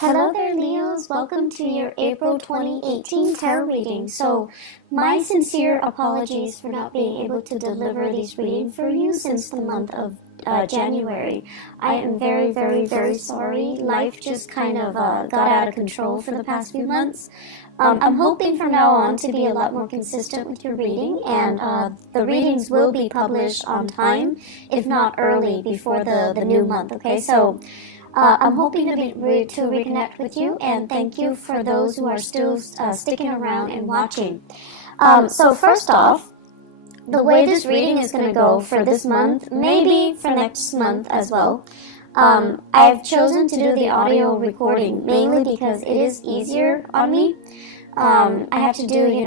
Hello there, Leos. Welcome to your April 2018 tarot reading. So, my sincere apologies for not being able to deliver these readings for you since the month of January. I am very, very, very sorry. Life just kind of got out of control for the past few months. I'm hoping from now on to be a lot more consistent with your reading, and the readings will be published on time, if not early, before the new month, okay? So, I'm hoping to reconnect with you, and thank you for those who are still sticking around and watching. So first off, the way this reading is going to go for this month, maybe for next month as well, I've chosen to do the audio recording mainly because it is easier on me. I have to do,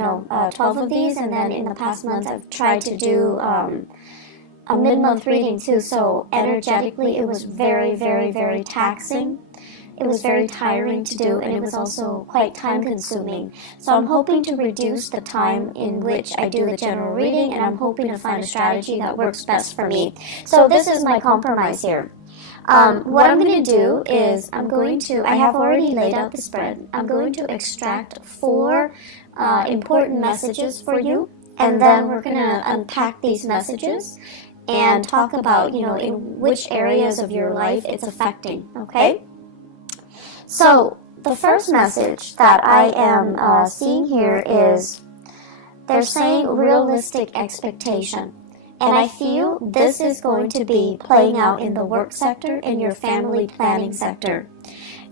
12 of these, and then in the past months I've tried to do a mid-month reading too, so energetically it was very, very, very taxing. It was very tiring to do, and it was also quite time-consuming. So I'm hoping to reduce the time in which I do the general reading, and I'm hoping to find a strategy that works best for me. So this is my compromise here. What I'm going to do is I have already laid out the spread. I'm going to extract 4 important messages for you, and then we're going to unpack these messages and talk about, in which areas of your life it's affecting, okay? So, the first message that I am seeing here is, they're saying realistic expectation. And I feel this is going to be playing out in the work sector and your family planning sector.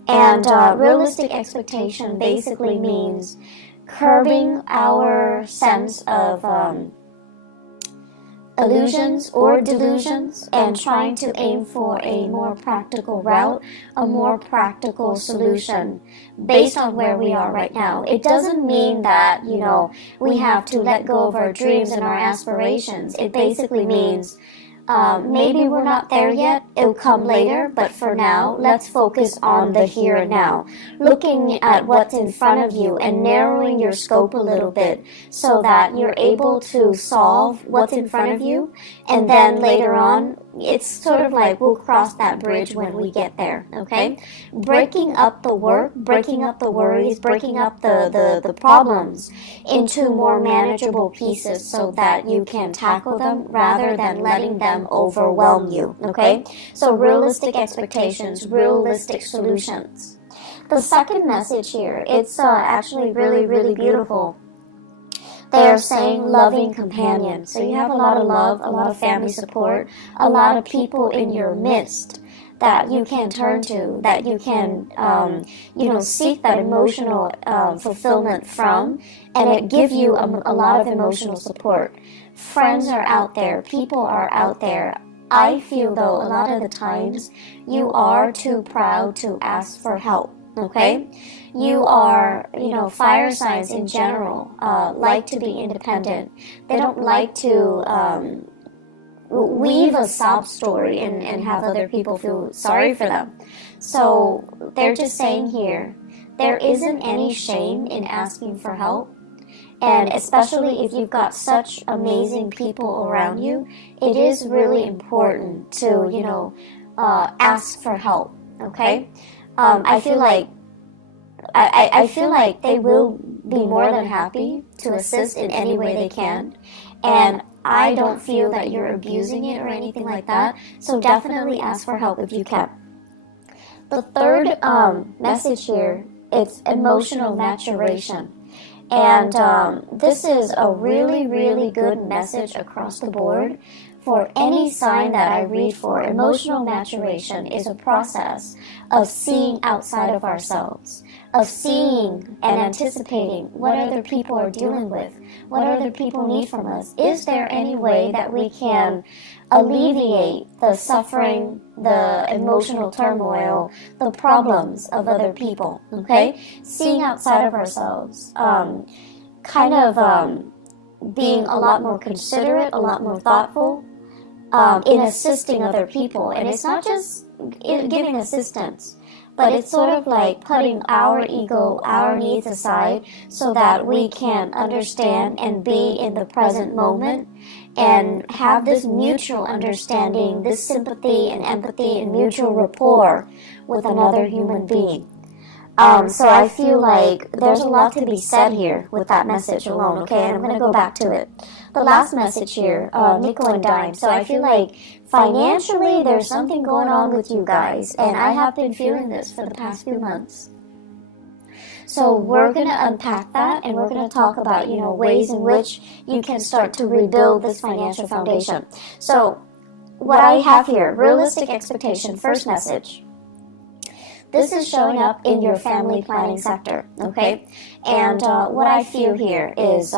And realistic expectation basically means curbing our sense of illusions or delusions and trying to aim for a more practical route, a more practical solution based on where we are right now. It doesn't mean that, we have to let go of our dreams and our aspirations. It basically means maybe we're not there yet, it'll come later, but for now, let's focus on the here and now. Looking at what's in front of you and narrowing your scope a little bit so that you're able to solve what's in front of you, and then later on, it's sort of like we'll cross that bridge when we get there, okay? Breaking up the work, breaking up the worries, breaking up the problems into more manageable pieces so that you can tackle them rather than letting them overwhelm you, okay? So realistic expectations, realistic solutions. The second message here, it's actually really, really beautiful. They are saying loving companion. So you have a lot of love, a lot of family support, a lot of people in your midst that you can turn to, that you can, seek that emotional fulfillment from, and it give you a lot of emotional support. Friends are out there, people are out there. I feel, though, a lot of the times you are too proud to ask for help. Okay, you are, fire signs in general like to be independent. They don't like to weave a sob story and have other people feel sorry for them. So they're just saying here, there isn't any shame in asking for help. And especially if you've got such amazing people around you, it is really important to, ask for help, okay? I feel like they will be more than happy to assist in any way they can, and I don't feel that you're abusing it or anything like that, so definitely ask for help if you can. The third message here, it's emotional maturation. And this is a really, really good message across the board for any sign that I read for. Emotional maturation is a process of seeing outside of ourselves, of seeing and anticipating what other people are dealing with, what other people need from us. Is there any way that we can alleviate the suffering, the emotional turmoil, the problems of other people, okay? Seeing outside of ourselves, being a lot more considerate, a lot more thoughtful in assisting other people. And it's not just giving assistance, but it's sort of like putting our ego, our needs aside so that we can understand and be in the present moment and have this mutual understanding, this sympathy and empathy and mutual rapport with another human being. So I feel like there's a lot to be said here with that message alone, okay? And I'm going to go back to it. The last message here, nickel and dime. So I feel like financially there's something going on with you guys, and I have been feeling this for the past few months. So we're going to unpack that, and we're going to talk about, ways in which you can start to rebuild this financial foundation. So what I have here, realistic expectation, first message. This is showing up in your family planning sector, okay? And what I feel here is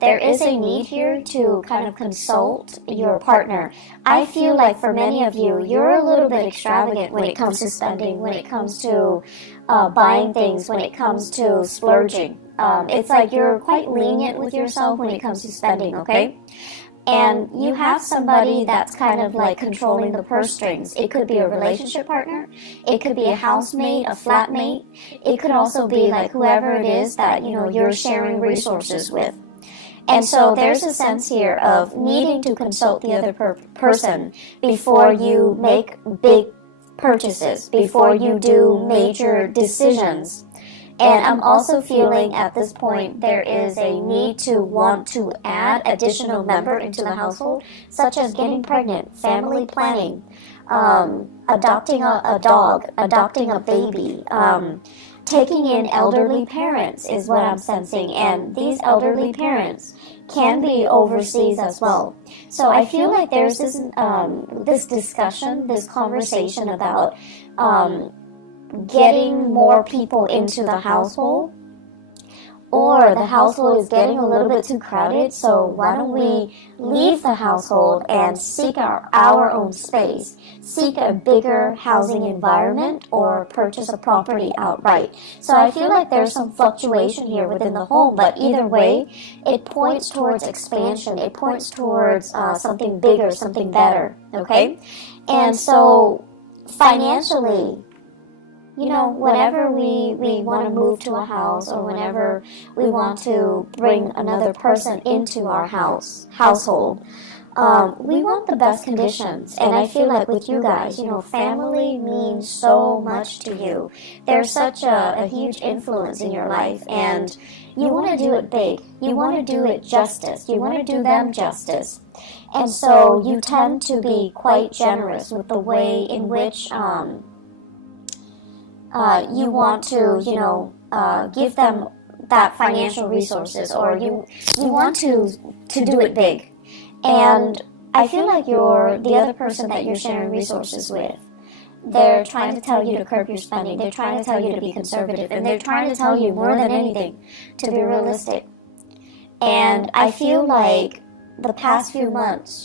there is a need here to kind of consult your partner. I feel like for many of you, you're a little bit extravagant when it comes to spending, when it comes to buying things, when it comes to splurging. It's like you're quite lenient with yourself when it comes to spending, okay? And you have somebody that's kind of like controlling the purse strings. It could be a relationship partner. It could be a housemate, a flatmate. It could also be like whoever it is that, you're sharing resources with. And so there's a sense here of needing to consult the other person before you make big purchases, before you do major decisions. And I'm also feeling at this point there is a need to want to add additional member into the household, such as getting pregnant, family planning, adopting a dog, adopting a baby, taking in elderly parents is what I'm sensing. And these elderly parents can be overseas as well. So I feel like there's this discussion, this conversation about getting more people into the household, or the household is getting a little bit too crowded, so why don't we leave the household and seek our own space, seek a bigger housing environment, or purchase a property outright. So I feel like there's some fluctuation here within the home, but either way, it points towards expansion, it points towards something bigger, something better, okay? And so financially, whenever we want to move to a house, or whenever we want to bring another person into our household, we want the best conditions. And I feel like with you guys, family means so much to you. There's such a huge influence in your life, and you want to do it big. You want to do it justice. You want to do them justice. And so you tend to be quite generous with the way in which you want to, give them that financial resources, or you want to do it big. And I feel like the other person that you're sharing resources with, they're trying to tell you to curb your spending. They're trying to tell you to be conservative, and they're trying to tell you more than anything to be realistic. And I feel like the past few months,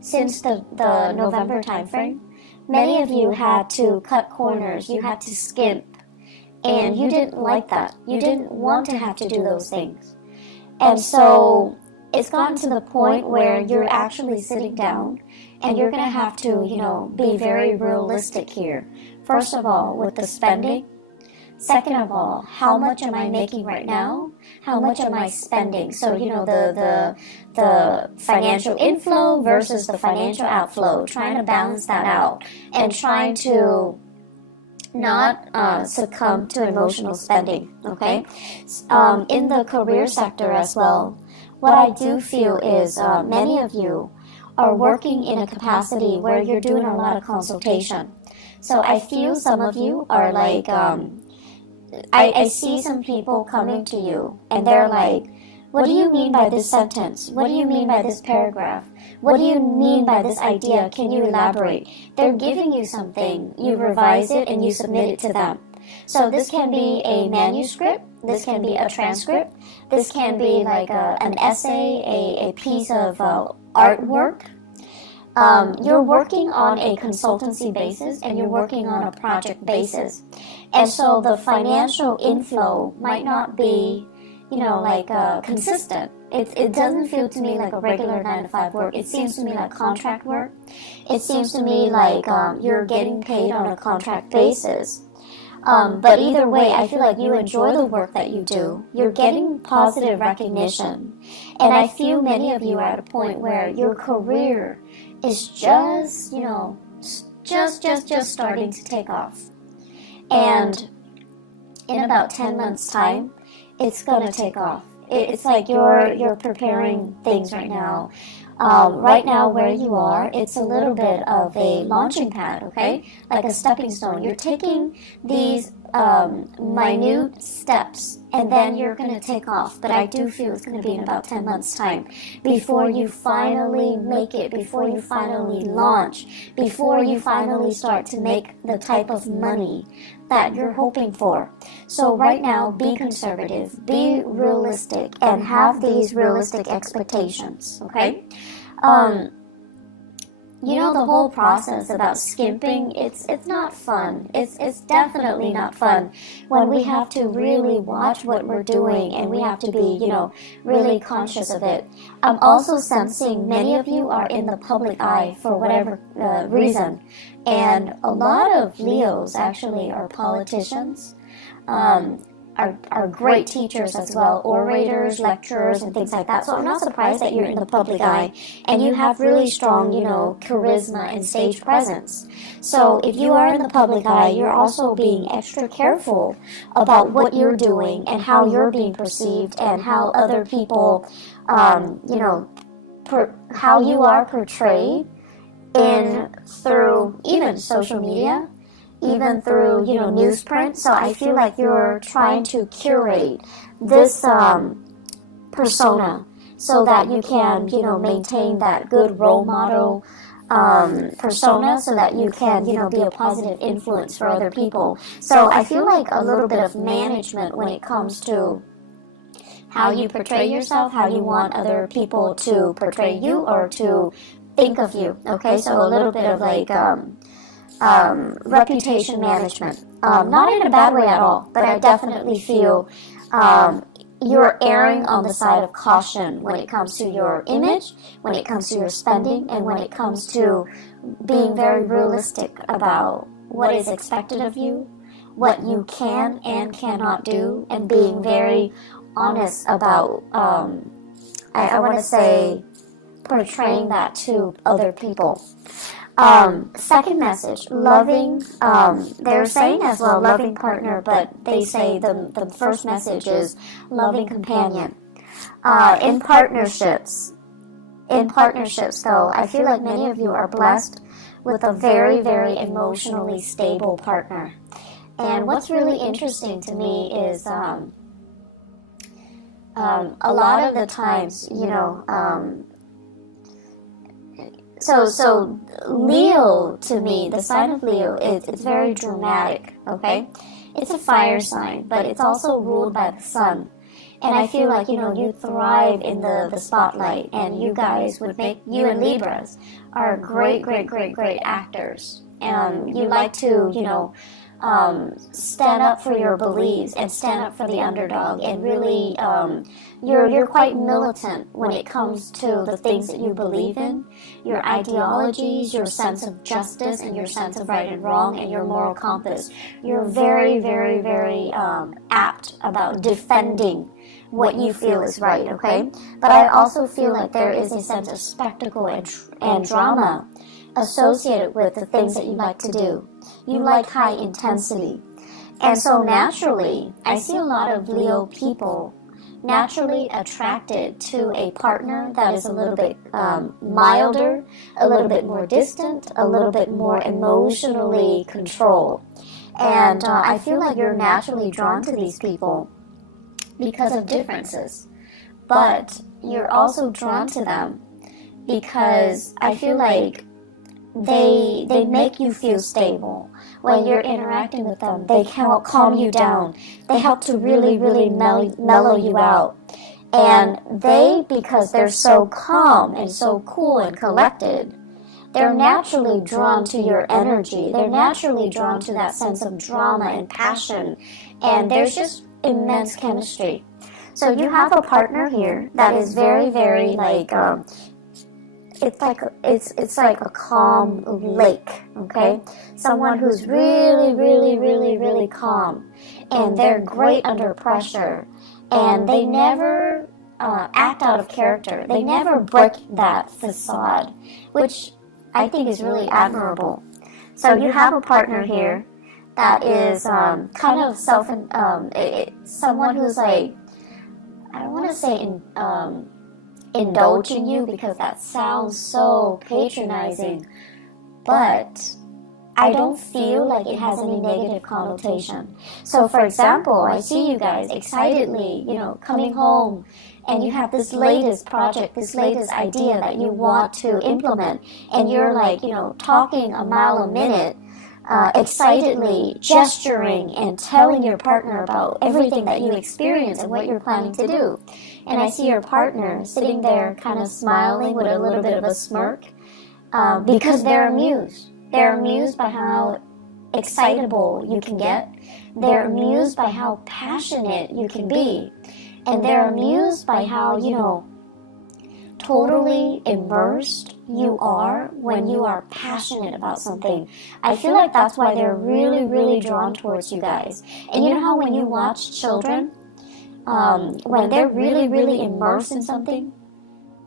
since the November timeframe, many of you had to cut corners, you had to skimp, and you didn't like that. You didn't want to have to do those things. And so it's gotten to the point where you're actually sitting down, and you're going to have to, be very realistic here. First of all, with the spending. Second of all, how much am I making right now? How much am I spending? So, the financial inflow versus the financial outflow, trying to balance that out, and trying to not succumb to emotional spending, okay? In the career sector as well, what I do feel is many of you are working in a capacity where you're doing a lot of consultation. So I feel some of you are like, I see some people coming to you, and they're like, what do you mean by this sentence? What do you mean by this paragraph? What do you mean by this idea? Can you elaborate? They're giving you something, you revise it, and you submit it to them. So this can be a manuscript, this can be a transcript, this can be like an essay, a piece of artwork. You're working on a consultancy basis, and you're working on a project basis. And so the financial inflow might not be, consistent. It doesn't feel to me like a regular 9-to-5 work. It seems to me like contract work. It seems to me like you're getting paid on a contract basis. But either way, I feel like you enjoy the work that you do. You're getting positive recognition. And I feel many of you are at a point where your career is just starting to take off. And in about 10 months time, it's gonna take off. It's like you're preparing things right now. Right now where you are, it's a little bit of a launching pad, okay? Like a stepping stone. You're taking these minute steps, and then you're going to take off. But I do feel it's going to be in about 10 months' time before you finally make it, before you finally launch, before you finally start to make the type of money that you're hoping for. So right now, be conservative, be realistic, and have these realistic expectations, okay? You know, the whole process about skimping, it's not fun. It's definitely not fun when we have to really watch what we're doing, and we have to be, you know, really conscious of it. I'm also sensing many of you are in the public eye for whatever reason, and a lot of Leos actually are politicians, are great teachers as well, orators, lecturers, and things like that. So I'm not surprised that you're in the public eye and you have really strong, you know, charisma and stage presence. So if you are in the public eye, you're also being extra careful about what you're doing and how you're being perceived and how other people, you know, how you are portrayed in through even social media, even through, you know, newsprint. So I feel like you're trying to curate this persona so that you can, you know, maintain that good role model persona, so that you can, you know, be a positive influence for other people. So I feel like a little bit of management when it comes to how you portray yourself, how you want other people to portray you or to think of you, okay? So a little bit of like reputation management. Not in a bad way at all, but I definitely feel you're erring on the side of caution when it comes to your image, when it comes to your spending, and when it comes to being very realistic about what is expected of you, what you can and cannot do, and being very honest about, I want to say, portraying that to other people. Second message, loving, they're saying as well loving partner, but they say the first message is loving companion. In partnerships though, I feel like many of you are blessed with a very, very emotionally stable partner. And what's really interesting to me is a lot of the times, you know, So Leo, to me, the sign of Leo, it's very dramatic, okay? It's a fire sign, but it's also ruled by the sun. And I feel like, you know, you thrive in the spotlight, and you guys would make, you and Libras are great actors. And you like to, you know, stand up for your beliefs and stand up for the underdog, and really, you're quite militant when it comes to the things that you believe in, your ideologies, your sense of justice, and your sense of right and wrong, and your moral compass. You're very apt about defending what you feel is right, okay? But I also feel like there is a sense of spectacle and drama associated with the things that you like to do. You like high intensity. And so naturally, I see a lot of Leo people naturally attracted to a partner that is a little bit milder, a little bit more distant, a little bit more emotionally controlled. And I feel like you're naturally drawn to these people because of differences. But you're also drawn to them because I feel like they make you feel stable. When you're interacting with them, they help calm you down. They help to really mellow you out. And because they're so calm and so cool and collected, they're naturally drawn to your energy. They're naturally drawn to that sense of drama and passion. And there's just immense chemistry. So you have a partner here that is very like, it's like a calm lake, okay? Someone who's really calm, and they're great under pressure, and they never act out of character. They never break that facade, which I think is really admirable. So you have a partner here that is kind of someone who's like, I don't want to say indulging you, because that sounds so patronizing, but I don't feel like it has any negative connotation. So for example, I see you guys excitedly, coming home, and you have this latest project, this latest idea that you want to implement, and you're like, talking a mile a minute, excitedly gesturing and telling your partner about everything that you experience and what you're planning to do. And I see your partner sitting there kind of smiling with a little bit of a smirk, because they're amused. They're amused by how excitable you can get. They're amused by how passionate you can be. And they're amused by how, totally immersed you are when you are passionate about something. I feel like that's why they're really, really drawn towards you guys. And you know how when you watch children, when they're really, really immersed in something,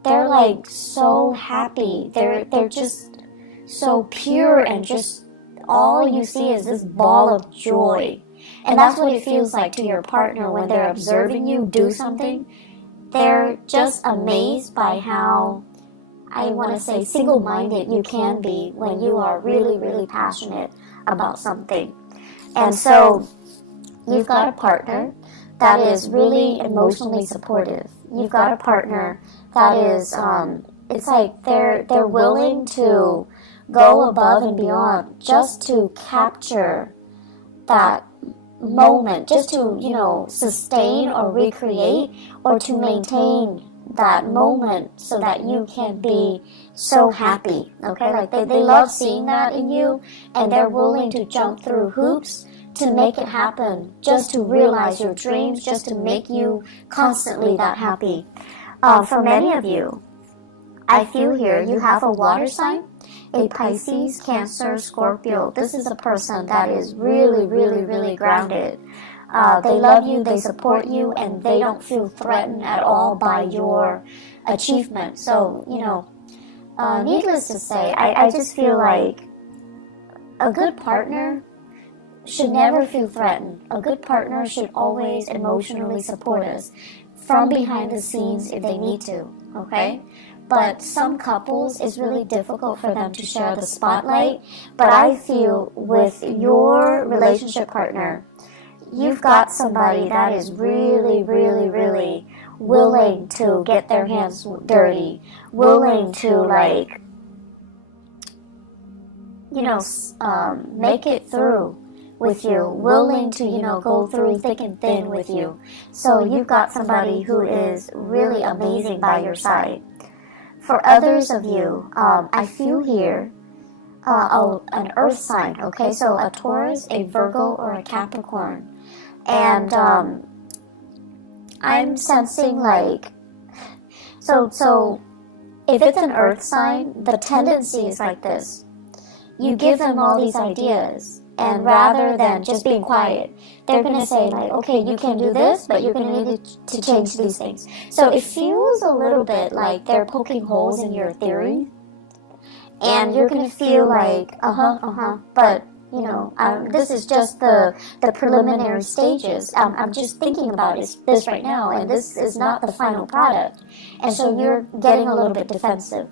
they're like so happy. They're just so pure, and just all you see is this ball of joy. And that's what it feels like to your partner when they're observing you do something. They're just amazed by how, I want to say, single-minded you can be when you are really, really passionate about something. And so you've got a partner that is really emotionally supportive. You've got a partner that is, it's like they're willing to go above and beyond just to capture that moment, just to, sustain or recreate or to maintain that moment so that you can be so happy, okay? Like they love seeing that in you, and they're willing to jump through hoops to make it happen, just to realize your dreams, just to make you constantly that happy. For many of you, I feel here you have a water sign, a Pisces, Cancer, Scorpio. This is a person that is really, really, really grounded. They love you, they support you, and they don't feel threatened at all by your achievement. So, needless to say, I just feel like a good partner should never feel threatened. A good partner should always emotionally support us from behind the scenes if they need to, okay? But some couples, it's really difficult for them to share the spotlight. But I feel with your relationship partner, you've got somebody that is really, really, really willing to get their hands dirty, willing to make it through with you, willing to, go through thick and thin with you. So you've got somebody who is really amazing by your side. For others of you, I feel here an earth sign, okay? So a Taurus, a Virgo, or a Capricorn. And I'm sensing so if it's an earth sign, the tendency is like this. You give them all these ideas, and rather than just being quiet, they're going to say okay, you can do this, but you're going to need to change these things. So it feels a little bit like they're poking holes in your theory, and you're going to feel like, but this is just the preliminary stages. I'm just thinking about this right now, and this is not the final product. And so you're getting a little bit defensive.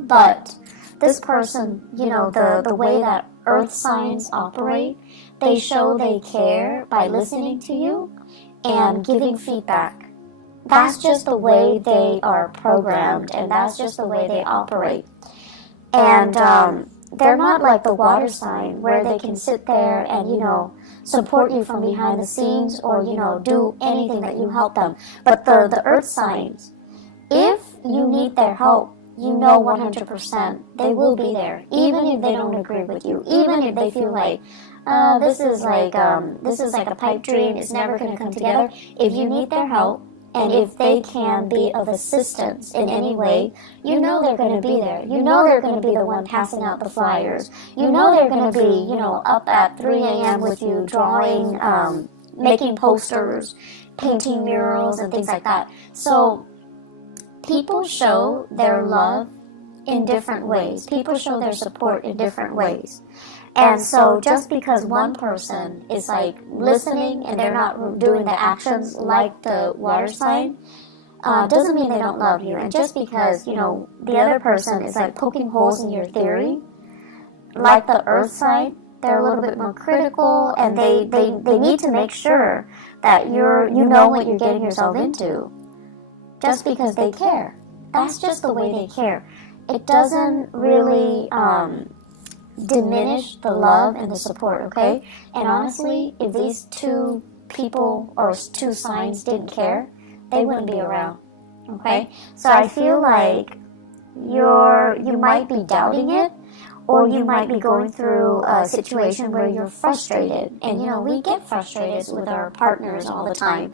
But this person, the way that earth signs operate, they show they care by listening to you and giving feedback. That's just the way they are programmed, and that's just the way they operate. And they're not like the water sign where they can sit there and, support you from behind the scenes or, do anything that you help them. But the earth signs, if you need their help, 100% they will be there, even if they don't agree with you, even if they feel like this is like a pipe dream, it's never going to come together. If you need their help, and if they can be of assistance in any way, they're going to be there. They're going to be the one passing out the flyers. They're going to be, up at 3 a.m. with you drawing, making posters, painting murals, and things like that. So people show their love in different ways. People show their support in different ways. And so just because one person is like listening and they're not doing the actions like the water sign, doesn't mean they don't love you. And just because, you know, the other person is like poking holes in your theory, like the earth sign, they're a little bit more critical, and they need to make sure that you know what you're getting yourself into. Just because they care. That's just the way they care. It doesn't really diminish the love and the support, okay? And honestly, if these two people or two signs didn't care, they wouldn't be around, okay? So I feel like you might be doubting it, or you might be going through a situation where you're frustrated. And you know, we get frustrated with our partners all the time.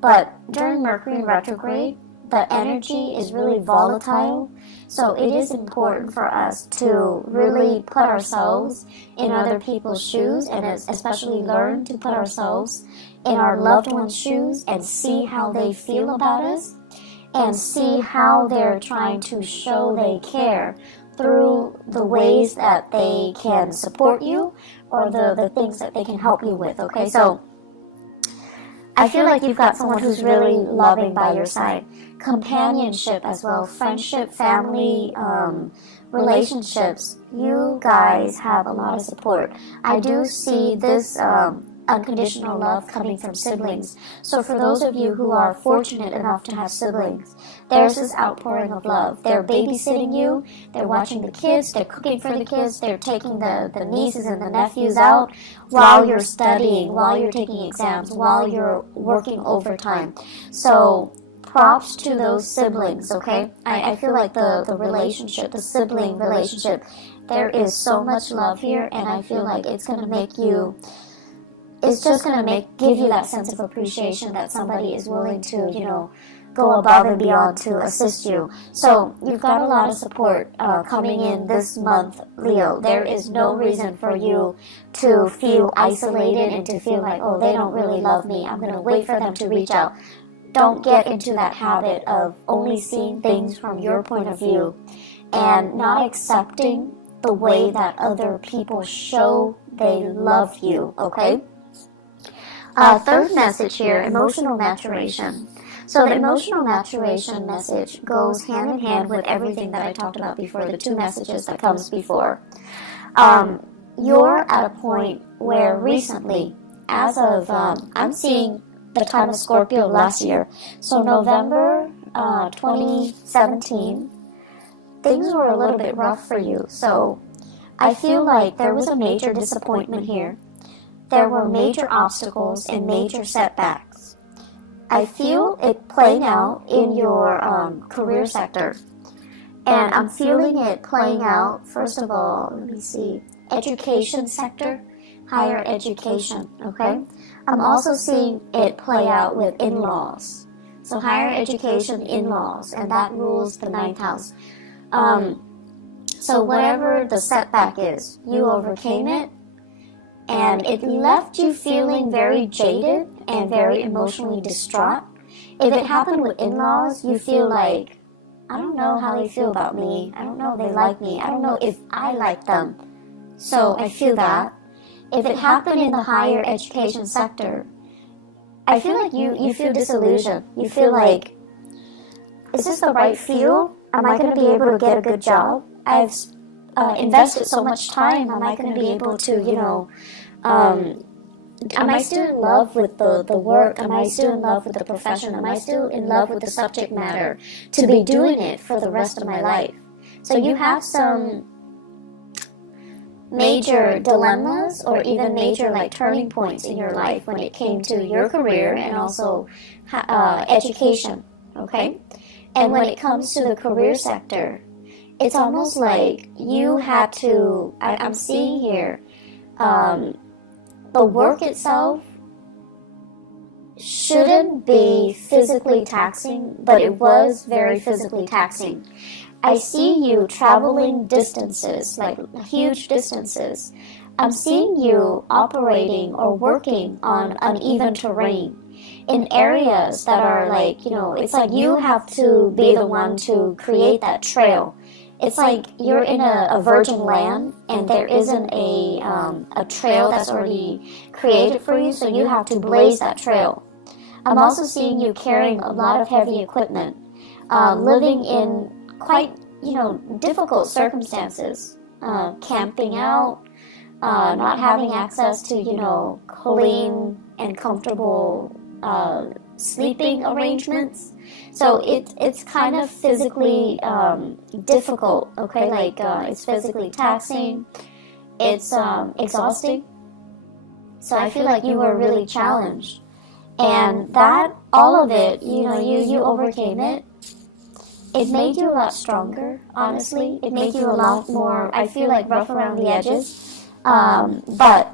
But during Mercury in retrograde, the energy is really volatile. So it is important for us to really put ourselves in other people's shoes, and especially learn to put ourselves in our loved ones' shoes and see how they feel about us, and see how they're trying to show they care through the ways that they can support you, or the things that they can help you with, okay? So I feel like you've got someone who's really loving by your side. Companionship as well, friendship, family, relationships. You guys have a lot of support. I do see this unconditional love coming from siblings. So for those of you who are fortunate enough to have siblings, there's this outpouring of love. They're babysitting you, they're watching the kids, they're cooking for the kids, they're taking the nieces and the nephews out while you're studying, while you're taking exams, while you're working overtime. So props to those siblings, okay? I feel like the relationship, the sibling relationship, there is so much love here, and I feel like it's going to make you, it's just going to give you that sense of appreciation that somebody is willing to, you know, go above and beyond to assist you. So you've got a lot of support coming in this month, Leo. There is no reason for you to feel isolated and to feel like, oh, they don't really love me, I'm going to wait for them to reach out. Don't get into that habit of only seeing things from your point of view and not accepting the way that other people show they love you, okay? Third message here, emotional maturation. So the emotional maturation message goes hand in hand with everything that I talked about before, the two messages that comes before. You're at a point where recently, as of, I'm seeing the time of Scorpio last year, so November 2017, things were a little bit rough for you. So I feel like there was a major disappointment here. There were major obstacles and major setbacks. I feel it playing out in your career sector. And I'm feeling it playing out, first of all, let me see, education sector, higher education, okay? I'm also seeing it play out with in-laws. So higher education, in-laws, and that rules the 9th house. So whatever the setback is, you overcame it, and it left you feeling very jaded and very emotionally distraught. If it happened with in-laws, you feel like, I don't know how they feel about me. I don't know if they like me. I don't know if I like them. So I feel that. If it happened in the higher education sector, I feel like you feel disillusioned. You feel like, is this the right field? Am I going to be able to get a good job? I've invested so much time. Am I going to be able to, you know, am I still in love with the work? Am I still in love with the profession? Am I still in love with the subject matter to be doing it for the rest of my life? So you have some major dilemmas or even major like turning points in your life when it came to your career and also education, okay? And when it comes to the career sector, it's almost like you had to, I'm seeing here, the work itself shouldn't be physically taxing, but it was very physically taxing. I see you traveling distances, like huge distances. I'm seeing you operating or working on uneven terrain in areas that are like, you know, it's like you have to be the one to create that trail. it's like you're in a virgin land, and there isn't a trail that's already created for you, so you have to blaze that trail. I'm also seeing you carrying a lot of heavy equipment, living in quite, difficult circumstances, camping out, not having access to, clean and comfortable sleeping arrangements. So it's kind of physically difficult, okay? Like it's physically taxing, it's exhausting. So I feel like you were really challenged. And that, all of it, you overcame it. It made you a lot stronger, honestly. It made you a lot more, I feel like, rough around the edges. But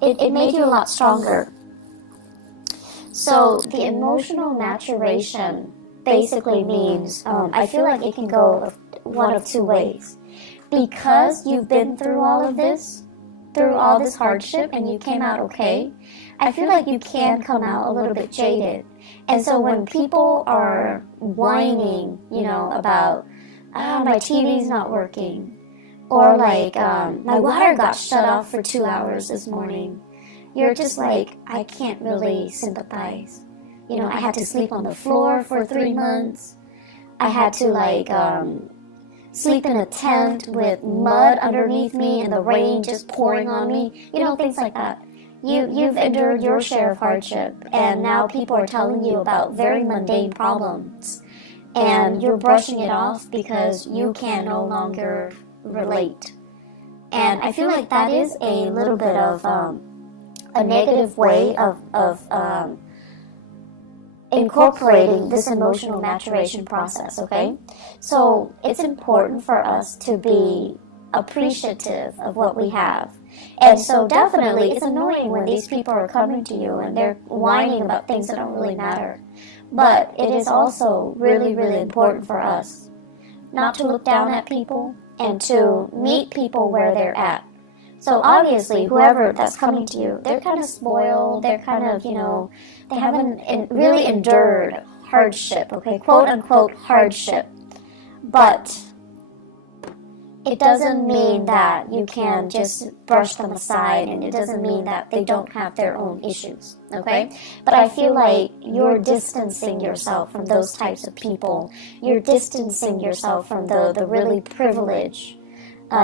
it made you a lot stronger. So the emotional maturation basically means, I feel like it can go one of two ways. Because you've been through all of this, through all this hardship, and you came out okay, I feel like you can come out a little bit jaded. And so when people are whining, about, my TV's not working, or like, my water got shut off for 2 hours this morning, you're just like, I can't really sympathize. I had to sleep on the floor for 3 months. I had to sleep in a tent with mud underneath me and the rain just pouring on me. Things like that. You've endured your share of hardship, and now people are telling you about very mundane problems, and you're brushing it off because you can no longer relate. And I feel like that is a little bit of a negative way of incorporating this emotional maturation process, okay? So it's important for us to be appreciative of what we have. And so definitely it's annoying when these people are coming to you and they're whining about things that don't really matter. But it is also really, really important for us not to look down at people and to meet people where they're at. So obviously, whoever that's coming to you, they're kind of spoiled, they're kind of, they haven't really endured hardship, okay, quote unquote hardship. But it doesn't mean that you can just brush them aside, and it doesn't mean that they don't have their own issues, okay? But I feel like you're distancing yourself from those types of people. You're distancing yourself from the really privileged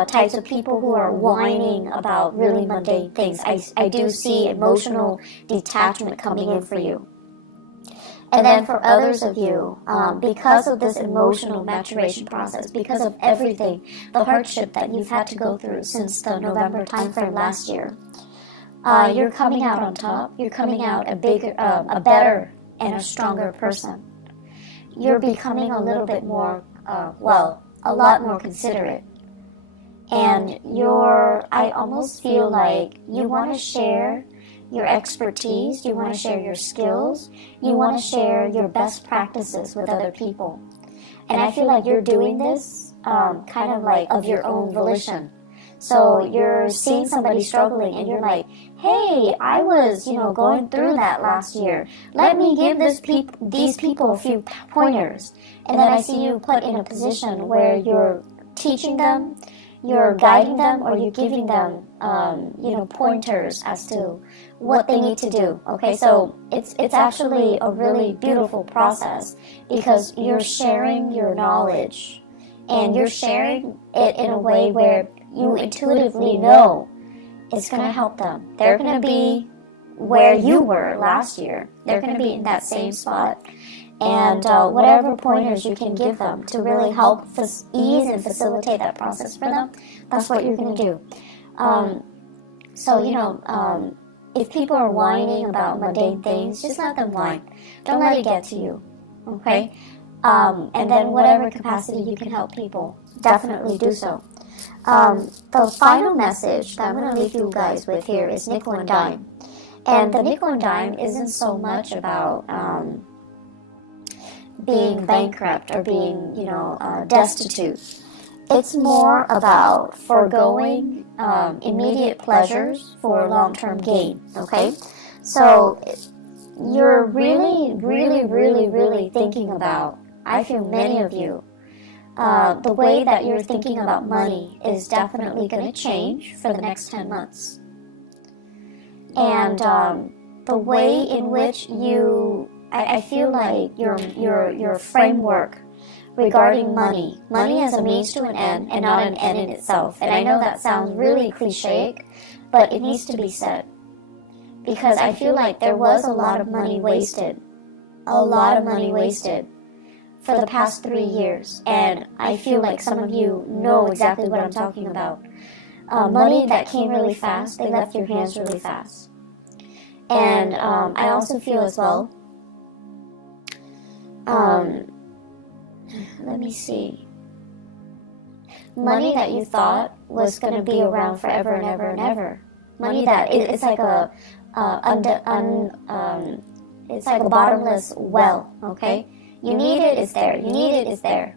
types of people who are whining about really mundane things. I do see emotional detachment coming in for you. And then for others of you, because of this emotional maturation process, because of everything, the hardship that you've had to go through since the November timeframe last year, you're coming out on top. You're coming out a better and a stronger person. You're becoming a little bit more, a lot more considerate. And I almost feel like you want to share your expertise, you want to share your skills, you want to share your best practices with other people. And I feel like you're doing this kind of like of your own volition. So you're seeing somebody struggling and you're like, hey, I was, going through that last year. Let me give these people a few pointers. And then I see you put in a position where you're teaching them, you're guiding them, or you're giving them, pointers as to what they need to do. Okay, so it's actually a really beautiful process because you're sharing your knowledge and you're sharing it in a way where you intuitively know it's going to help them. They're going to be where you were last year. They're going to be in that same spot. And whatever pointers you can give them to really help ease and facilitate that process for them, that's what you're going to do. If people are whining about mundane things, just let them whine. Don't let it get to you, okay? And then whatever capacity you can help people, definitely do so. The final message that I'm going to leave you guys with here is nickel and dime. And the nickel and dime isn't so much about being bankrupt or being, destitute. It's more about foregoing immediate pleasures for long-term gain, okay? So you're really, really, really, really thinking about, I feel many of you the way that you're thinking about money is definitely going to change for the next 10 months. And the way in which I feel like your framework regarding money as a means to an end and not an end in itself. And I know that sounds really cliche, but it needs to be said. Because I feel like there was a lot of money wasted. A lot of money wasted for the past 3 years. And I feel like some of you know exactly what I'm talking about. Money that came really fast, they left your hands really fast. And I also feel as well, let me see, money that you thought was going to be around forever and ever and ever. Money that it's like it's like a bottomless well, okay? You need it, it's there. You need it, it's there.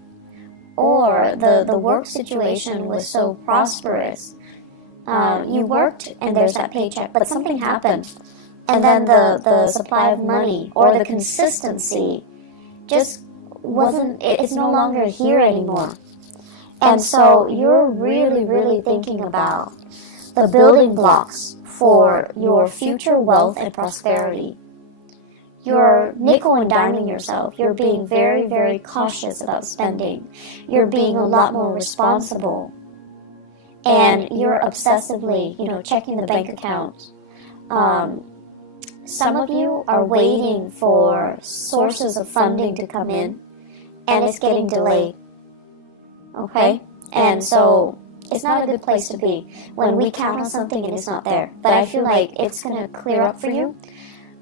Or the work situation was so prosperous. You worked and there's that paycheck, but something happened. And then the supply of money or the consistency just wasn't, it's no longer here anymore. And so you're really, really thinking about the building blocks for your future wealth and prosperity. You're nickel and diming yourself. You're being very, very cautious about spending. You're being a lot more responsible. And you're obsessively, checking the bank account. Some of you are waiting for sources of funding to come in, and it's getting delayed. Okay? And so it's not a good place to be when we count on something and it's not there. But I feel like it's going to clear up for you.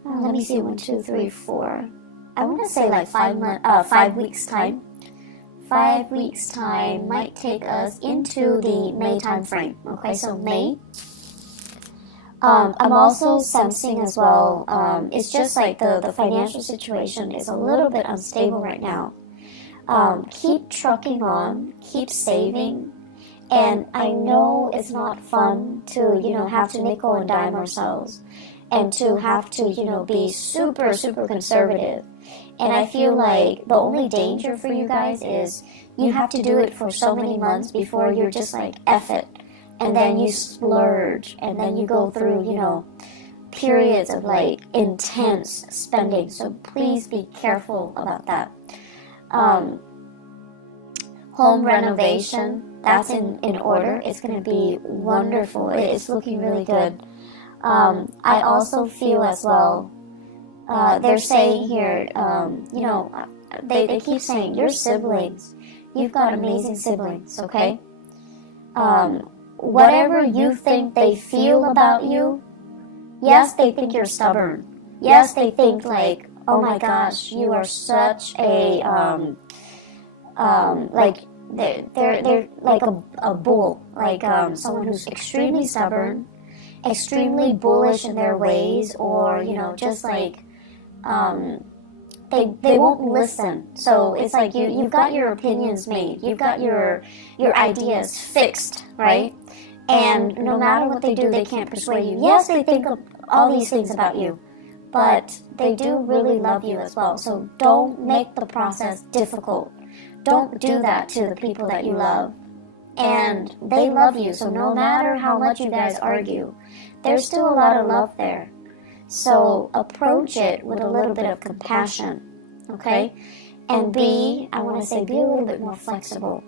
Let me see, 1, 2, 3, 4. I want to say like 5 weeks time. 5 weeks time might take us into the May time frame. Okay, so May. I'm also sensing as well, it's just like the financial situation is a little bit unstable right now. Keep trucking on, keep saving, and I know it's not fun to, have to nickel and dime ourselves and to have to, be super, super conservative. And I feel like the only danger for you guys is you have to do it for so many months before you're just like, F it. And then you splurge, and then you go through, periods of like intense spending. So please be careful about that. Home renovation, that's in order. It's going to be wonderful. It's looking really good. I also feel as well, they're saying here, they keep saying, your siblings, you've got amazing siblings, okay? Whatever you think they feel about you, yes, they think you're stubborn. Yes, they think like, oh my gosh, you are such a, like, they're like a bull, like someone who's extremely stubborn, extremely bullish in their ways, or, just like, they won't listen. So it's like you've got your opinions made. You've got your ideas fixed, right? And no matter what they do, they can't persuade you. Yes, they think of all these things about you, but they do really love you as well. So don't make the process difficult. Don't do that to the people that you love. And they love you, so no matter how much you guys argue, there's still a lot of love there. So approach it with a little bit of compassion, okay? And I want to say, be a little bit more flexible.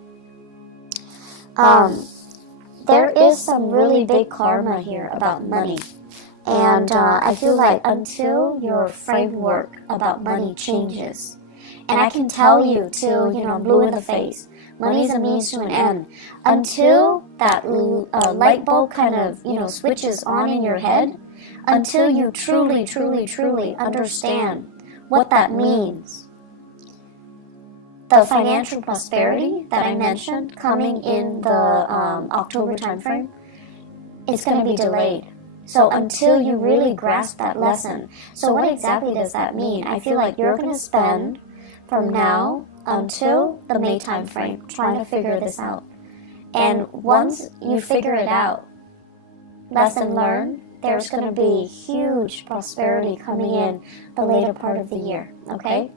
There is some really big karma here about money. And I feel like until your framework about money changes, and I can tell you till, I'm blue in the face, money is a means to an end. Until that light bulb kind of, switches on in your head, until you truly, truly, truly understand what that means. The financial prosperity that I mentioned coming in the October timeframe, it's going to be delayed. So until you really grasp that lesson. So what exactly does that mean? I feel like you're going to spend from now until the May timeframe trying to figure this out. And once you figure it out, lesson learned, there's going to be huge prosperity coming in the later part of the year, okay?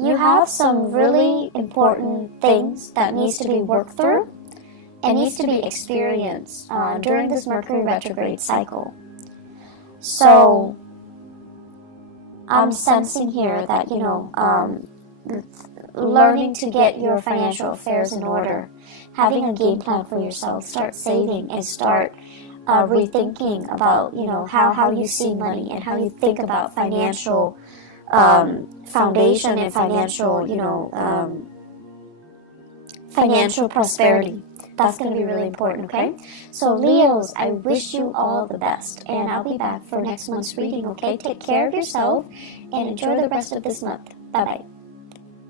you have some really important things that needs to be worked through and needs to be experienced during this Mercury retrograde cycle. So I'm sensing here that, learning to get your financial affairs in order, having a game plan for yourself, start saving and start rethinking about, how you see money and how you think about financial foundation and financial prosperity. That's going to be really important, okay? So Leos, I wish you all the best, and I'll be back for next month's reading, okay? Take care of yourself and enjoy the rest of this month. Bye-bye.